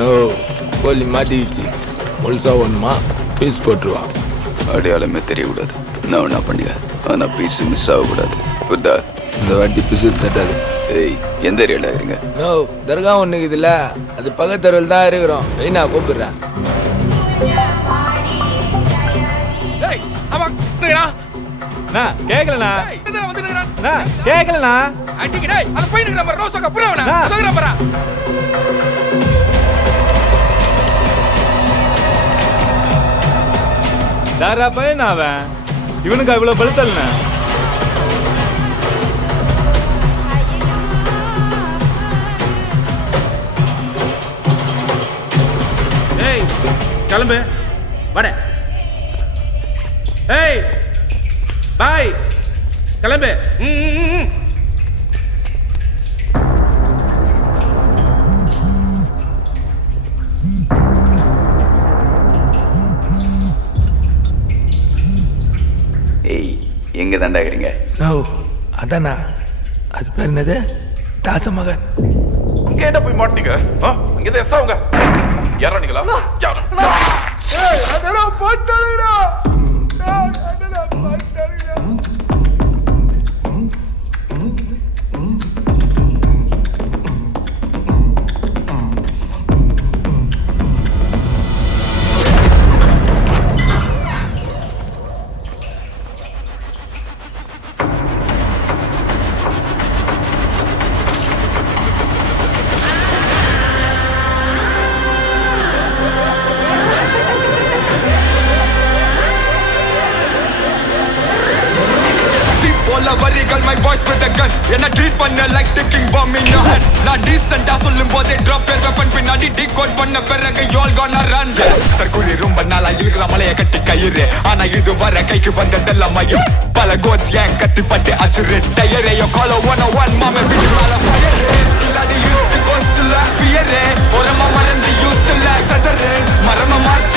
No கோழி மாட்டிக்கிச்சு முழுசா ஒன்றுமா பீஸ் போட்டுருவா. அடையாளமே தெரியக்கூடாது. நான் என்ன பண்ணிக்க ஆனால் பீஸ் மிஸ் ஆகக்கூடாது. புரிதா? இந்த வாட்டி பீஸு தட்டாது. ஏய், எந்த ஏரியாவில் இருங்க? நோ தர்கா ஒன்று இருக்குதுல்ல, அது பக்கத்தருவில் தான் இருக்கிறோம். வெயினா கூப்பிடுறேன். கேக்கலண்ணா கேக்கலண்ணா தாரா பையன் அவன். இவனுக்கு இவ்வளவு பழுத்தல்ண்ணா. ஏய் கிளம்பு வட. ஏய் பாய் கிளம்பு. ஏய், எங்கே தாண்டாகிறீங்க? நோ அதானா, அது பேர் என்னது? தாசமகன். அங்கே என்ன போய் மாட்டீங்க? அங்கே தான் எஸ்ஸாவுங்க. யாரா நீங்களா? வரிகள் my boys with a gun. என்ன ட்ரீட் பண்ண like taking bomb in your hand. நான் டீசென்ட்டா சொல்லும் போதே drop your weapon பின்னாடி decode பண்ண பிறகு you all gonna run. தற்கொலை ரொம்ப நாளா இழுக்கிற மலையை கட்டி கயிறு, ஆனா இது வர கைக்கு வந்ததெல்லாம் மயம். பல கோட்ஸ் ஏன் கத்தி பட்டு அச்சுரு டயரே. yo call 101 மாமே பிடி மேல fire. இல்லாடி use the coast to la fear. ஒரு மறந்து யூஸ் இல்ல சதறு மரம மார்க்க